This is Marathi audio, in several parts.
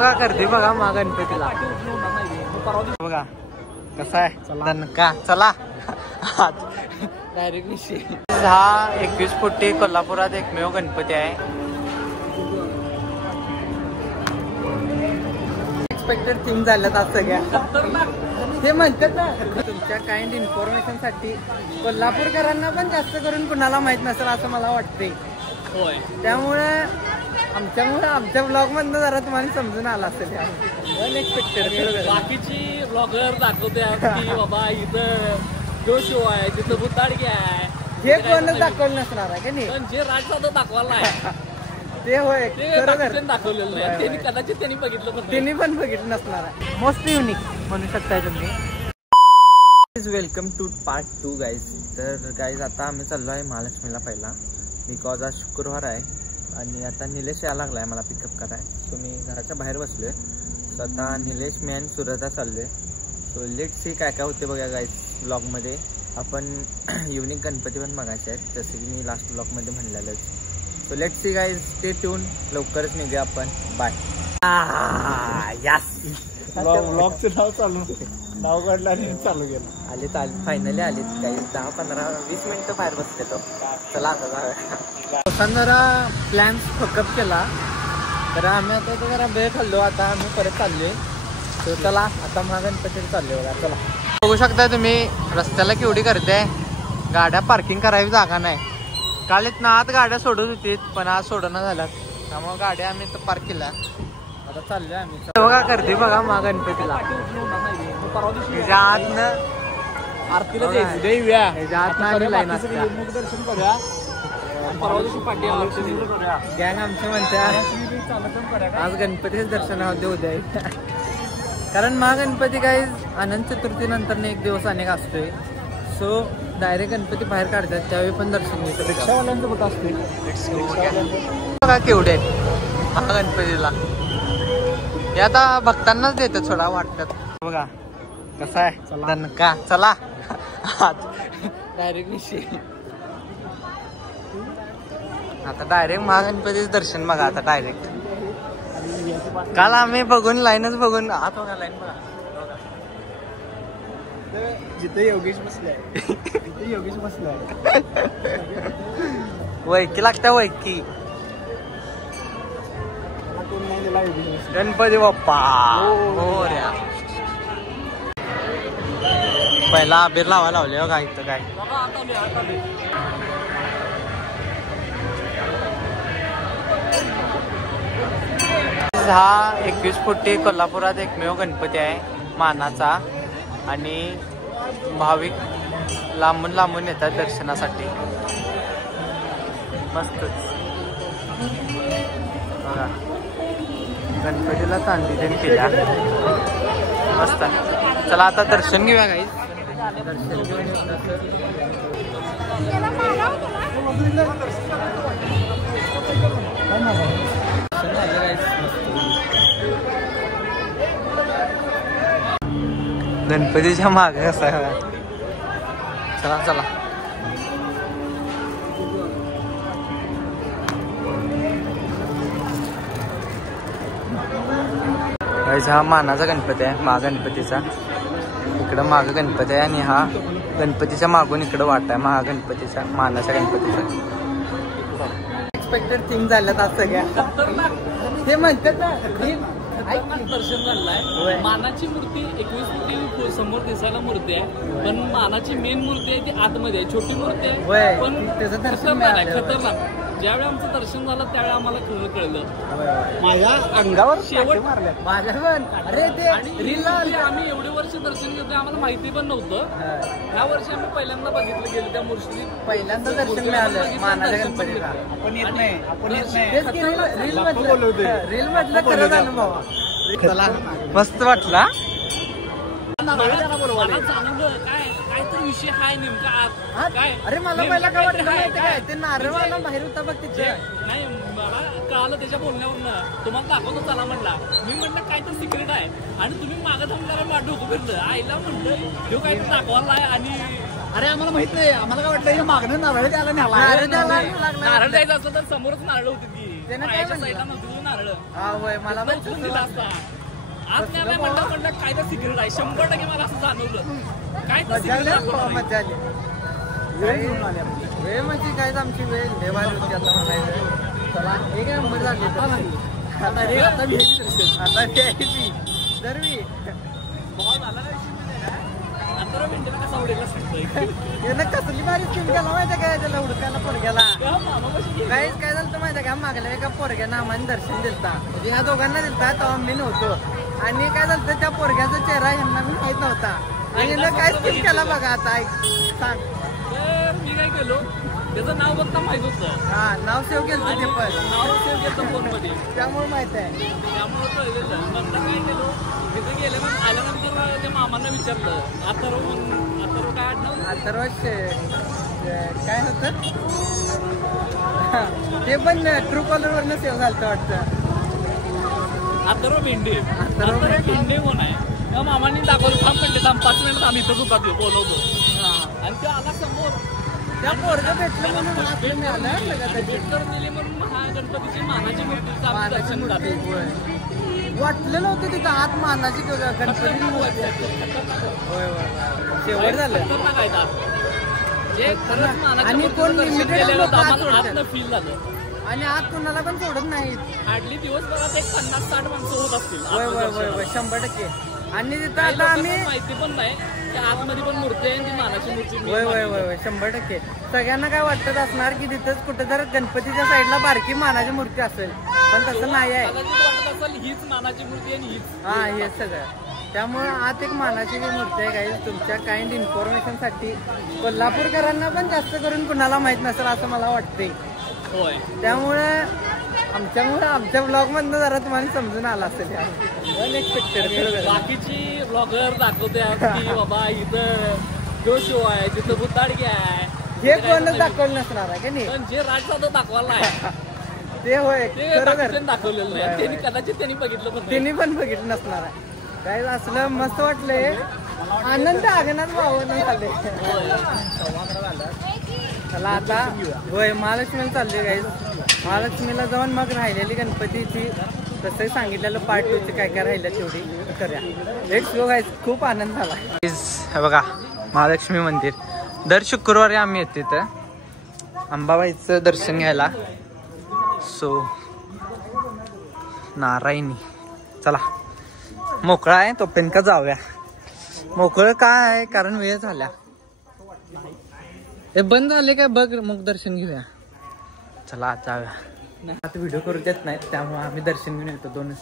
बघा करते बघा मा गणपतीला बघा कसा आहे दणका चला डायरेक्ट विषय 6-21 फुटी कोल्हापुरात एकमेव गणपती आहे. एक्सपेक्टेड थीम झाल्यात आज सगळ्या ते म्हणतात ना. तुमच्या काइंड इन्फॉर्मेशन साठी कोल्हापूरकरांना पण जास्त करून कुणाला माहित नसेल असं मला वाटते. त्यामुळे आमच्या ब्लॉग मधनं जरा तुम्हाला समजून आला असेल. अनएक्सपेक्टेड बाकीची ब्लॉगर दाखवते की बाबा इथं जो शो आहे तिथं बुताडकी आहे हे कोणच दाखवलं नसणार आहे का नाही. पण जे राजसादा दाखवायला आहे ते होय खरं दाखवलेलं नाही. त्यांनी कदाचित त्यांनी बघितलं पण त्यांनी पण बघितलं नसणार आहे. मोस्ट युनिक म्हणू शकताय तुम्ही. Welcome to part 2 guys. तर गाईज आता आम्ही चाललो आहे महालक्ष्मीला पहिला बिकॉज आज शुक्रवार आहे आणि आता निलेश यायला लागला आहे मला पिकअप कराय. सो मी घराच्या बाहेर बसलोय. सो आता निलेश मी आणि सुरता चाललोय. सो लेट सी काय काय होते बघा गाईज ब्लॉगमध्ये. आपण युनिक गणपती पण बघायचे आहेत जसे की मी लास्ट ब्लॉगमध्ये म्हणलेलंच. So let see guys stay tune. लवकरच निघूया आपण. बाय. ब्लॉगचं नाव चालू नाव काढलं आणि चालू गेलं. आलेत फायनली आलेत काही 10-15-20 मिनिटं बाहेर बसले. तो चला आता जरा प्लॅन्स फकअप केला तर आम्ही आता जरा वेळ खाल्लो. आता आम्ही परत चाललोय. तर चला आता महागणपतीला चाललोय बघा. चला बघू शकता तुम्ही रस्त्याला केवढी करते. गाड्या पार्किंग करावी जागा नाही. काल इथनं आत गाड्या सोडत होती पण आज सोडणं झाल्यात त्यामुळे गाड्या आम्ही तर पार्क केल्या. आता चाललोय आम्ही. बघा करते बघा महागणपतीला आरतीला देऊया दर्शन करूया. गॅंग आमचे म्हणते आज गणपतीच दर्शन देऊ द्या. कारण महागणपती काही अनंत चतुर्थी नंतर एक दिवस अनेक असतोय. सो डायरेक्ट गणपती बाहेर काढतात त्यावेळी पण दर्शन घेतो. रिक्षावाल्यांचं कुठं असते बघा केवढे महागणपतीला. हे आता भक्तांनाच देतात थोडा वाटतात बघा कसा आहे दणका चला डायरेक्ट विषय. आता डायरेक्ट महागणपतीचं दर्शन बघा. आता डायरेक्ट काल आम्ही बघून लाईनच बघून आत बघा लाईन बघा. जिथे योगेश बसलाय तिथे योगेश बसलाय. वैकी लागत्या वैकी. गणपती बाप्पा मोरया. पहिला अबीर लावा लावले बघा इथं काय. 6-21 फुटी कोल्हापुरात एकमेव गणपती आहे मानाचा आणि भाविक लांबून लांबून येतात दर्शनासाठी. मस्तच बघा गणपतीला चांदी देऊन केल्या मस्त. चला आता दर्शन घेऊया काही. दर्शन गणपतीच्या मागे कसा आहे. चला चला हा मानाचा गणपती आहे महागणपतीचा. इकडं माग गणपती आहे आणि हा गणपतीच्या मागून इकडं वाट आहे महागणपतीचा मानाच्या गणपतीचा. एक्सपेक्टेड थीम झाल्यात आज सगळ्या ते म्हणतात ना. दर्शन झालंय. मानाची मूर्ती 21 फुटी समोर दिसायला मूर्ती आहे पण मानाची मेन मूर्ती आहे ती आतमध्ये आहे. छोटी मूर्ती आहे पण त्याचं दर्शन खतरनाक. ज्यावेळी आमचं दर्शन झालं त्यावेळी आम्हाला कळलं. माझ्या अंगावर शेवट मारल्या माझ्या पण. अरे ते रीलला आम्ही एवढे वर्ष दर्शन घेतोय आम्हाला माहिती पण नव्हतं. ह्या वर्षी आम्ही पहिल्यांदा बघितलं गेलं त्या मूर्ती पहिल्यांदा दर्शन मिळालं मानाच्या गणपतीला. आपण येत नाही आपण येत नाही रील म्हटलं खरं झालं बाबा. चला मस्त वाटला. काय तर विषय हाय नेमका काय. अरे मला पहिला काय वाटलं माहिती काय ते नारळवाला बाहेर होता बघ तिथे. नाही मला कळालं त्याच्या बोलण्यावरनं. तुम्हाला दाखवतो चला म्हणला. मी म्हटलं काय तर सिक्रेट आहे आणि तुम्ही मागं थांबल्यावर माझं डोकं फिरलं. आईला म्हणलं तो काय तर दाखवायला आहे आणि अरे आम्हाला माहित नाही, आम्हाला काय वाटलं मागणं नारळ द्यायला नारळ द्यायचं असलं तर समोरच नारळ होती ती साईडला नारळ मला दिला असता. आज नाही म्हणलं काय तर सिक्रेट आहे 100% मला असं जाणवलं. काय तर मजा आली. वेळ म्हणजे काय आमची वेळ देवाली होती आता म्हणायचं. चला एक नंबर झाली आता दरवी कसली बारीक टीम गेला माहिती काय त्याला हुडकायला पोरग्याला काहीच काय झालं माहिती का मागल्या एका पोरग्यानं आम्हाला दर्शन दिलता म्हणजे ह्या दोघांना दिलता तेव्हा मी नव्हतो आणि काय झालं त्या पोरग्याचा चेहरा यांना मी माहित नव्हता आणि काय स्किप केला बघा आता सांग. मी काय केलो त्याचं नाव बघता माहित होतं. हा नाव सेव्ह केलं ते पण नाव सेव्ह केलं फोन मध्ये त्यामुळे माहित आहे. त्यामुळे नंतर काय केलो तिथे गेल्यानंतर आल्यानंतर त्या मामांना विचारलं अथर्व काय आडनाव अथर्व काय होतं ते पण ट्रू कॉलर वरनं सेव्ह झालं वाटतं. अथर्व भेंडे कोण आहे त्या मामांनी दाखवलं थांब म्हणले 5 मिनिट आम्ही इथंच होता बोलवतो आणि ते आला समोर त्या पोरगं भेटलं म्हणून भेट करून दिली म्हणून महागणपतीची मानाची मूर्तीचं दर्शन झालं. वाटलं नव्हतं तिथं आत मानाची गणपती शेवट झालं जे खरंच मानाची आणि कोण लिमिटेड फील झालं आणि आत कोणाला पण सोडत नाहीत. हार्डली दिवसभरात एक 50-60 माणसं होत असतील. 100%. आणि तिथं आता आम्ही माहिती पण नाही त्या आतमध्ये पण मूर्ती आहे ती मानाची मूर्ती. 100%. सगळ्यांना काय वाटत असणार की तिथंच कुठं जर गणपतीच्या साईडला बारकी मानाची मूर्ती असेल पण तसं नाही आहे. वाटत असेल हीच मानाची मूर्ती आणि हीच हे सगळं. त्यामुळे आत एक मानाची मुहूर्त आहे काही तुमच्या काइंड इन्फॉर्मेशन साठी कोल्हापूरकरांना पण जास्त करून कुणाला माहित नसेल असं मला वाटते. होय त्यामुळे आमच्या ब्लॉग मधनं जरा तुम्हाला समजून आला असेल. अनएक्सपेक्टेड बाकीची ब्लॉगर दाखवतात की बाबा इथं जो शो आहे तिथं बुताडकी आहे हे कोणच दाखवलं नसणार आहे का नाही पण जे राजसाद दाखवायला आहे ते होय दाखवलेलं नाही त्यांनी कदाचित त्यांनी बघितलं पण त्यांनी पण बघितलं नसणार आहे. काय असलं मस्त वाटलंय आनंद आगनात वाहून झाले. चला आता होय महालक्ष्मीला चाललोय गाईज. महालक्ष्मीला जाऊन मग राहिलेली गणपतीची तसंही सांगितलेलं पार्ट 2ची काय काय राहिलं तेवढी करूया. Let's go guys. खूप आनंद झाला. हे बघा महालक्ष्मी मंदिर दर शुक्रवारी आम्ही येतो इथं अंबाबाईचं दर्शन घ्यायला. सो नारायणी चला मोकळा आहे तोपर्यंत का जाऊया. मोकळं काय आहे कारण वेळ झाल्या. हे बंद झाले काय बघ मग दर्शन घेऊया. चला जाऊया. आता व्हिडिओ करू देत नाहीत त्यामुळे आम्ही दर्शन घेऊन येतो 2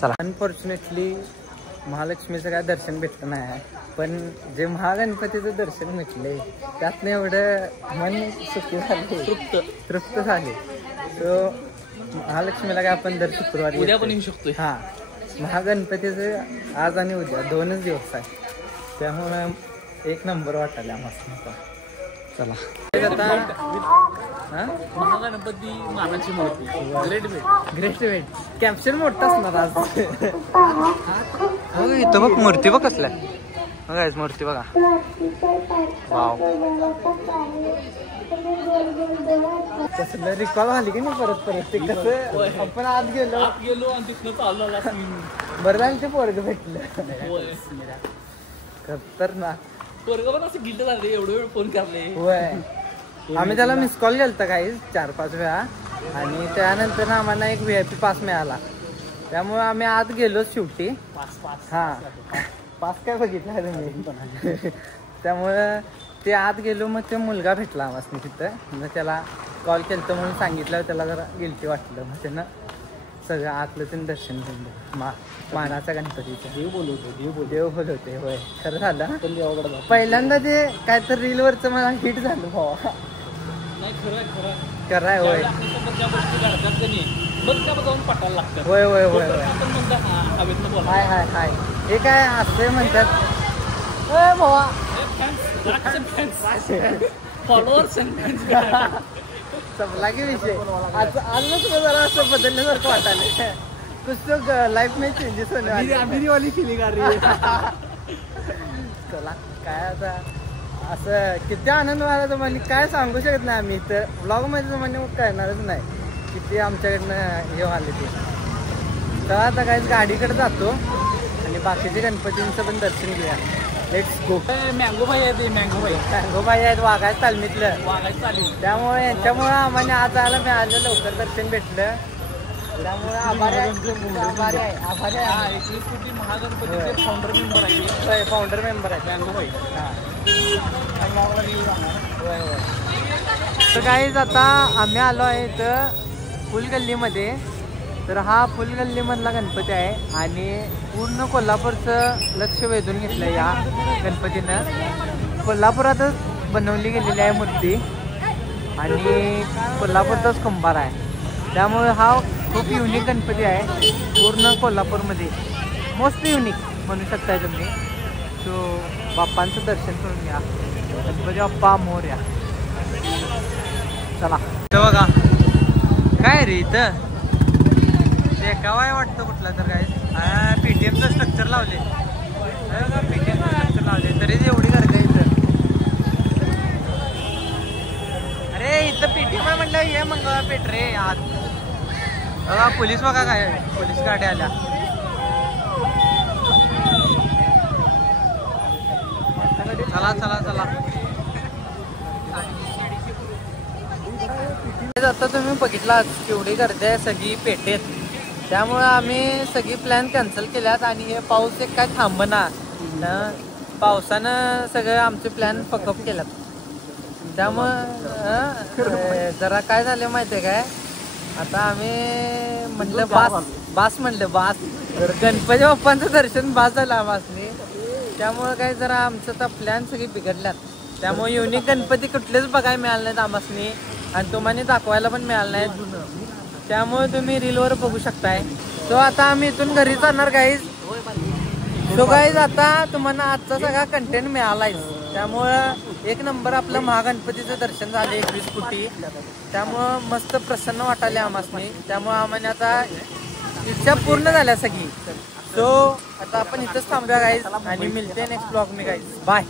चला. अनफॉर्च्युनेटली महालक्ष्मीचं काय दर्शन भेटलं नाही पण जे महागणपतीचं दर्शन भेटले त्यातनं एवढं मन सुखी झाले तृप्त झाले. सो महालक्ष्मीला काय आपण दर शुक्रवारी उद्या पण येऊ शकतो. हा महागणपतीचं आज आणि उद्या 2च दिवस आहे त्यामुळं एक नंबर वाटायला मस्त. चला महागणपती मानाची मूर्ती ग्रेट वेट कॅप्शन मोठा असणार आज. इथं बघ मूर्ती बघ कसल्या बघायच मूर्ती बघा. वाव कसलं रिकॉल झाली की नाही परत ते कसं आपण आत गेलो आणि तिथनं चाललो बरं झालं ते पोरग भेटलं. खतरनाक पोरग पण असं गिल्ट झालं एवढं वेळ फोन करले. होय आम्ही त्याला मिस कॉल केलता काही 4-5 वेळा आणि त्यानंतर आम्हाला एक VIP पास मिळाला त्यामुळे आम्ही आत गेलो शेवटी. हा पास काय बघितला तुम्ही त्यामुळं ते आत गेलो मग ते मुलगा भेटला आम्हाला तिथं मग त्याला कॉल केलं म्हणून सांगितलं त्याला जरा गिल्टी वाटलं मग त्यानं सगळं आतलं त्यांनी दर्शन घेतलं मानाचा गणपतीचं. देव बोलवते होय खरं झालं. पहिल्यांदा ते काय तर रीलवरचं मला हिट झालं भावा. खरं आहे होय. होय होय होय हाय हाय हाय हे काय असं म्हणतात भावा फॉलोअर्स संपला की विषय. आज तुला जरा असं बदलण्यासारखं वाटायला कुछ लाईफ में चेंजेस होने वाली फीलिंग आ रही है. चला काय आता असं किती आनंद व्हायला तुम्हाला काय सांगू शकत नाही आम्ही. तर ब्लॉगमध्ये तुम्हाला कळणारच नाही किती आमच्याकडनं हे आले ते. तर आता काय गाडीकडे जातो आणि बाकीचे गणपतींचं पण दर्शन घेऊया. Let's go. मँगो भाई आहे ते मँगो भाई आहेत वाघाच तालमीतलं. वाघाची चालू. त्यामुळे यांच्यामुळे आम्हाला आज जायला मिळालं, लवकर दर्शन भेटलं. त्यामुळे आभारी आहे. 21 कोटी महागणपतीचे फाउंडर मेंबर आहे. फाउंडर मेंबर आहे मँगो भाई. तर काहीच आता आम्ही आलो आहे इथं फुलगल्लीमध्ये. तर हा फुलगल्लीमधला गणपती आहे आणि पूर्ण कोल्हापूरचं लक्ष वेधून घेतलं या गणपतीनं. कोल्हापुरातच बनवली गेलेली आहे मूर्ती आणि कोल्हापूरचाच कुंभार आहे. त्यामुळे हा खूप युनिक गणपती आहे पूर्ण कोल्हापूरमध्ये. मोस्टली युनिक म्हणू शकताय तुम्ही. सो बाप्पांचं दर्शन करून घ्या. गणपती बाप्पा मोरया. चला इथं बघा काय रे इथं देखावा वाटतं कुठला तर काय. पेटीएमचं स्ट्रक्चर लावले. पेटीएमचं स्ट्रक्चर लावले तरी एवढी गर्दी आहे इथं. अरे इथं पेटीएम आहे म्हटलं हे मग पेट रे आत. बघा पोलीस बघा काय पोलीस गाड्या आल्या. चला चला चला. आता तुम्ही बघितला केवढी गर्दी आहे सगळी पेटेत. त्यामुळे आम्ही सगळी प्लॅन कॅन्सल केल्यात आणि हे पाऊस एक काय थांबना. पावसानं सगळं आमचे प्लॅन फकअप केल्यात. त्यामुळं जरा काय झालं माहिती आहे काय, आता आम्ही म्हणलं बास म्हणलं बास. गणपती बाप्पांचं दर्शन बास झालं आम्हाला. त्यामुळं काय जरा आमचं तर प्लॅन सगळी बिघडल्यात. त्यामुळे युनिक गणपती कुठलेच बघायला मिळाले नाहीत आम्हाला आणि तुम्हाला दाखवायला पण मिळालं नाहीत. त्यामुळे तुम्ही रीलवर बघू शकताय. सो आता आम्ही इथून घरी जाणार गाईज. सो गाईज आता तुम्हाला आजचा सगळा कंटेंट मिळालाय. त्यामुळं एक नंबर आपलं महागणपतीचं दर्शन झालं 21 कोटी. त्यामुळं मस्त प्रसन्न वाटाले आम्हाला. त्यामुळं आम्हाला आता इच्छा पूर्ण झाल्या सगळी. सो आता आपण इथंच थांबूया गाईज आणि मिळते नेक्स्ट ब्लॉग में गाईज. बाय.